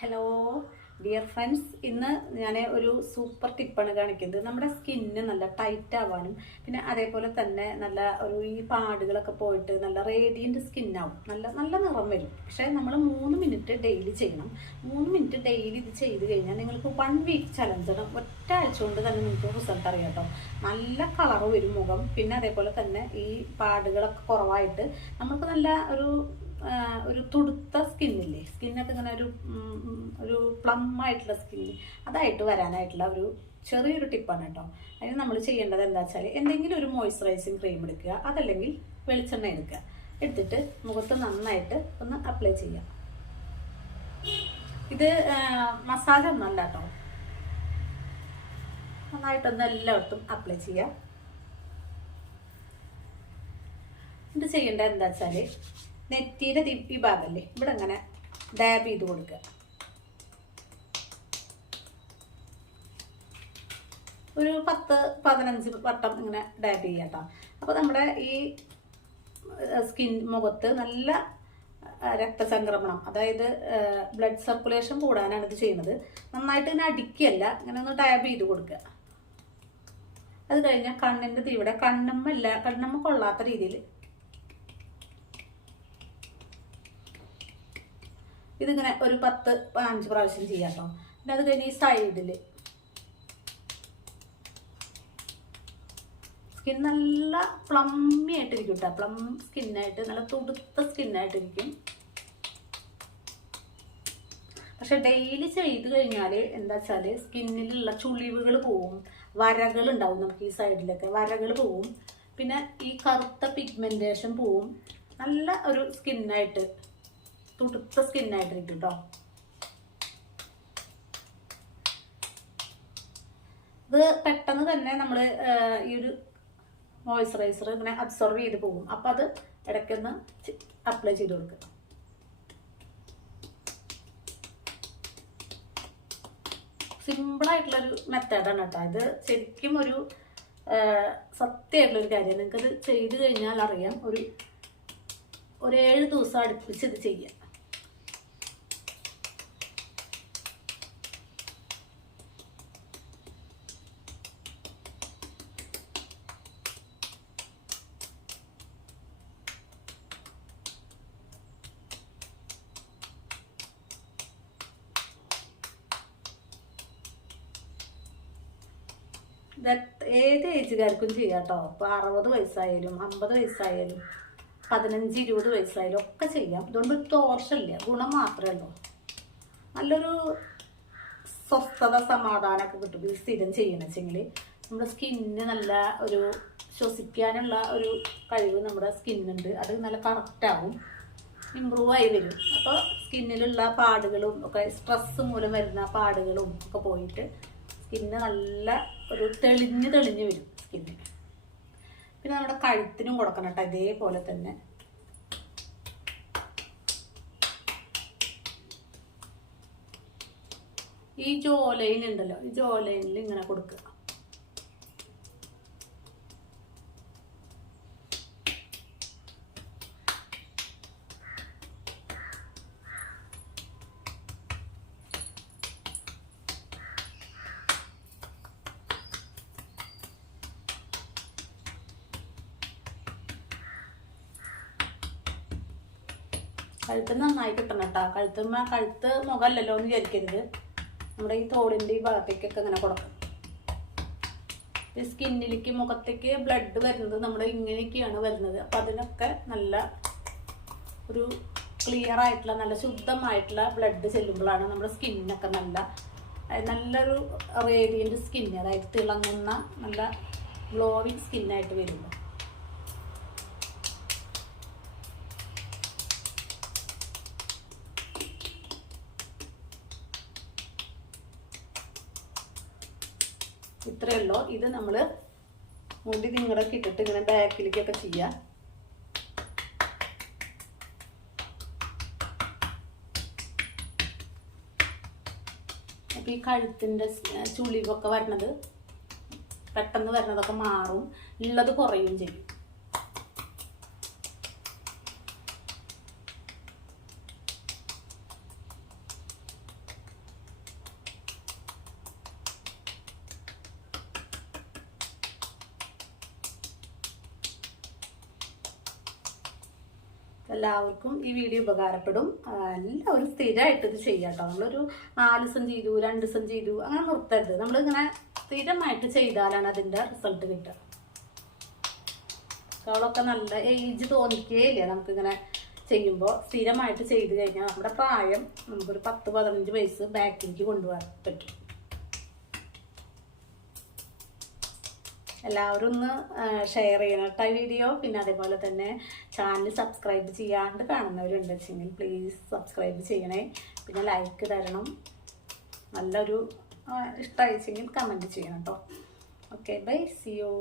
Hello dear friends, ഇന്ന് ഞാൻ ഒരു സൂപ്പർ ടിപ്പാണ് കാണിക്കുന്നത്. നമ്മുടെ സ്കിന്ന് നല്ല ടൈറ്റ് ആവാനും പിന്നെ അതേപോലെ തന്നെ നല്ല ഈ പാടുകളൊക്കെ പോയിട്ട് നല്ല റേഡിയൻറ്റ് സ്കിന്നാവും, നല്ല നല്ല നിറം വരും. പക്ഷേ നമ്മൾ 3 മിനിറ്റ് ഡെയിലി ചെയ്യണം. 3 മിനിറ്റ് ഡെയിലി ഇത് ചെയ്ത് കഴിഞ്ഞാൽ നിങ്ങൾക്ക് 1 വീക്ക് ചലഞ്ചാണ്. ഒറ്റ ആഴ്ച കൊണ്ട് തന്നെ നിങ്ങൾക്ക് റിസൾട്ട് അറിയാം കേട്ടോ. നല്ല കളറ് വരും മുഖം. പിന്നെ അതേപോലെ തന്നെ ഈ പാടുകളൊക്കെ കുറവായിട്ട് നമുക്ക് നല്ല ഒരു തുടുത്ത സ്കിന്നില്ലേ, സ്കിന്നൊക്കെ ഇങ്ങനെ ഒരു പ്ലം ആയിട്ടുള്ള സ്കിന്ന് അതായിട്ട് വരാനായിട്ടുള്ള ഒരു ചെറിയൊരു ടിപ്പാണ് കേട്ടോ. അതിന് നമ്മൾ ചെയ്യേണ്ടത് എന്താ വെച്ചാൽ, എന്തെങ്കിലും ഒരു മോയ്സ്ചറൈസിങ് ക്രീം എടുക്കുക, അതല്ലെങ്കിൽ വെളിച്ചെണ്ണ എടുക്കുക. എടുത്തിട്ട് മുഖത്ത് നന്നായിട്ട് ഒന്ന് അപ്ലൈ ചെയ്യുക. ഇത് മസാജ് ഒന്നല്ല കേട്ടോ, നന്നായിട്ടൊന്ന് എല്ലായിടത്തും അപ്ലൈ ചെയ്യുക. ഇത് ചെയ്യേണ്ടത് എന്താ വെച്ചാൽ, നെറ്റിയുടെ ഈ ഭാഗമല്ലേ, ഇവിടെ അങ്ങനെ ഡാബ് ചെയ്ത് കൊടുക്കുക. ഒരു 10-15 വട്ടം ഇങ്ങനെ ഡാബ് ചെയ്യുക കേട്ടോ. അപ്പോൾ നമ്മുടെ ഈ മുഖത്ത് നല്ല രക്തചംക്രമണം, അതായത് ബ്ലഡ് സർക്കുലേഷൻ കൂടാനാണ് ഇത് ചെയ്യുന്നത്. നന്നായിട്ട് ഇങ്ങനെ അടിക്കുകയല്ല, ഇങ്ങനെ ഒന്ന് ഡാബ് ചെയ്ത് കൊടുക്കുക. അത് കഴിഞ്ഞാൽ കണ്ണിൻ്റെ തീവിടെ കണ്ണമ്മ കൊള്ളാത്ത രീതിയിൽ ഇതിങ്ങനെ ഒരു 10-15 പ്രാവശ്യം ചെയ്യാം കേട്ടോ. പിന്നെ അത് കഴിഞ്ഞ് ഈ സൈഡിൽ സ്കിൻ നല്ല പ്ലമ്മി ആയിട്ടിരിക്കും കേട്ടോ. പ്ലം സ്കിന്നായിട്ട്, നല്ല തുടുത്ത സ്കിന്നായിട്ടിരിക്കും. പക്ഷെ ഡെയിലി ചെയ്ത് കഴിഞ്ഞാൽ എന്താ വെച്ചാൽ, സ്കിന്നിലുള്ള ചുളിവുകൾ പോവും, വരകൾ ഉണ്ടാവും. നമുക്ക് ഈ സൈഡിലൊക്കെ വരകൾ പോവും. പിന്നെ ഈ കറുത്ത പിഗ്മെൻറ്റേഷൻ പോവും. നല്ല ഒരു സ്കിന്നായിട്ട്, തുടുത്ത സ്കിന്നായിട്ടിരിക്കും കേട്ടോ. ഇത് പെട്ടെന്ന് തന്നെ നമ്മൾ ഈ ഒരു മോയ്സ്ചറൈസർ ഇങ്ങനെ അബ്സോർവ് ചെയ്ത് പോകും. അപ്പം അത് ഇടയ്ക്കൊന്ന് അപ്ലൈ ചെയ്ത് കൊടുക്കുക. സിമ്പിളായിട്ടുള്ളൊരു മെത്തേഡാണ് കേട്ടോ. ഇത് ശരിക്കും ഒരു സത്യമായിട്ടുള്ളൊരു കാര്യമാണ്. നിങ്ങൾക്കത് ചെയ്ത് കഴിഞ്ഞാൽ അറിയാം. ഒരു 7 ദിവസം അടുപ്പിച്ച് ഇത് ചെയ്യാം. ഏത് ഏജുകാർക്കും ചെയ്യാം കേട്ടോ. ഇപ്പോൾ 60 വയസ്സായാലും 50 വയസ്സായാലും 15-20 വയസ്സായാലും ഒക്കെ ചെയ്യാം. ഇതുകൊണ്ട് ദോഷമില്ല, ഗുണം മാത്രമേ ഉള്ളൂ. നല്ലൊരു സ്വസ്ഥത, സമാധാനമൊക്കെ കിട്ടും ഇത് സ്ഥിരം ചെയ്യണമെന്ന് വെച്ചെങ്കിൽ. നമ്മുടെ സ്കിന്നിന് നല്ല ഒരു ശ്വസിക്കാനുള്ള ഒരു കഴിവ് നമ്മുടെ സ്കിന്നുണ്ട്. അത് നല്ല കറക്റ്റാവും, ഇമ്പ്രൂവ് ആയി വരും. അപ്പോൾ സ്കിന്നിലുള്ള പാടുകളും ഒക്കെ, സ്ട്രെസ് മൂലം വരുന്ന പാടുകളും ഒക്കെ പോയിട്ട് സ്കിന്ന് നല്ല ഒരു തെളിഞ്ഞ് വരും സ്കിന്ന്. പിന്നെ നമ്മുടെ കഴുത്തിനും കൊടുക്കണം കേട്ടോ, ഇതേപോലെ തന്നെ. ഈ ജോലൈൻ ഉണ്ടല്ലോ, ഈ ജോലൈനിൽ ഇങ്ങനെ കൊടുക്കുക. കഴുത്ത് നന്നായി കിട്ടണം കേട്ടോ. കഴുത്ത് മുഖമല്ലല്ലോ എന്ന് വിചാരിക്കരുത്. നമ്മുടെ ഈ തോളിൻ്റെ ഈ ഭാഗത്തേക്കൊക്കെ ഇങ്ങനെ കൊടുക്കണം. ഈ സ്കിന്നിലേക്ക്, മുഖത്തേക്ക് ബ്ലഡ് വരുന്നത് നമ്മുടെ ഇങ്ങനെയൊക്കെയാണ് വരുന്നത്. അപ്പം അതിനൊക്കെ നല്ല ഒരു ക്ലിയർ ആയിട്ടുള്ള, നല്ല ശുദ്ധമായിട്ടുള്ള ബ്ലഡ് ചെല്ലുമ്പോഴാണ് നമ്മുടെ സ്കിന്നൊക്കെ നല്ലൊരു റേഡിയൻറ്റ് സ്കിന്ന്, അതായത് തിളങ്ങുന്ന നല്ല ഗ്ലോവിങ് സ്കിന്നായിട്ട് വരുമ്പോൾ. ഇത്രയേ ഉള്ളൂ. ഇത് നമ്മൾ മുടി നിങ്ങളൊക്കെ ഇട്ടിട്ട് ഇങ്ങനെ ബാക്കിലേക്കൊക്കെ ചെയ്യാം. അപ്പോൾ ഈ കഴുത്തിൻ്റെ ചുളിവൊക്കെ വരണത്, പെട്ടെന്ന് വരണതൊക്കെ മാറും, ഉള്ളത് കുറയും ചെയ്യും. എല്ലാവർക്കും ഈ വീഡിയോ ഉപകാരപ്പെടും. എല്ലാവരും സ്ഥിരമായിട്ട് ഇത് ചെയ്യാം കേട്ടോ. നമ്മളൊരു 4 ദിവസം ചെയ്തു, 2 ദിവസം ചെയ്തു, അങ്ങനെ നിർത്തരുത്. നമ്മളിങ്ങനെ സ്ഥിരമായിട്ട് ചെയ്താലാണ് അതിൻ്റെ റിസൾട്ട് കിട്ടുക. അവളൊക്കെ നല്ല ഏജ് തോന്നിക്കുകയില്ല നമുക്കിങ്ങനെ ചെയ്യുമ്പോൾ. സ്ഥിരമായിട്ട് ചെയ്ത് കഴിഞ്ഞാൽ നമ്മുടെ പ്രായം നമുക്കൊരു 10-15 വയസ്സ് ബാക്കിലേക്ക് കൊണ്ടുപോകാൻ പറ്റും. എല്ലാവരും ഒന്ന് ഷെയർ ചെയ്യണം കേട്ടോ ഈ വീഡിയോ. പിന്നെ അതേപോലെ തന്നെ ചാനൽ സബ്സ്ക്രൈബ് ചെയ്യാണ്ട് കാണുന്നവരുണ്ട് വെച്ചെങ്കിൽ പ്ലീസ് സബ്സ്ക്രൈബ് ചെയ്യണേ. പിന്നെ ലൈക്ക് തരണം. നല്ലൊരു ഇഷ്ടമായിച്ചെങ്കിൽ കമൻറ്റ് ചെയ്യണം കേട്ടോ. Okay, bye, see U.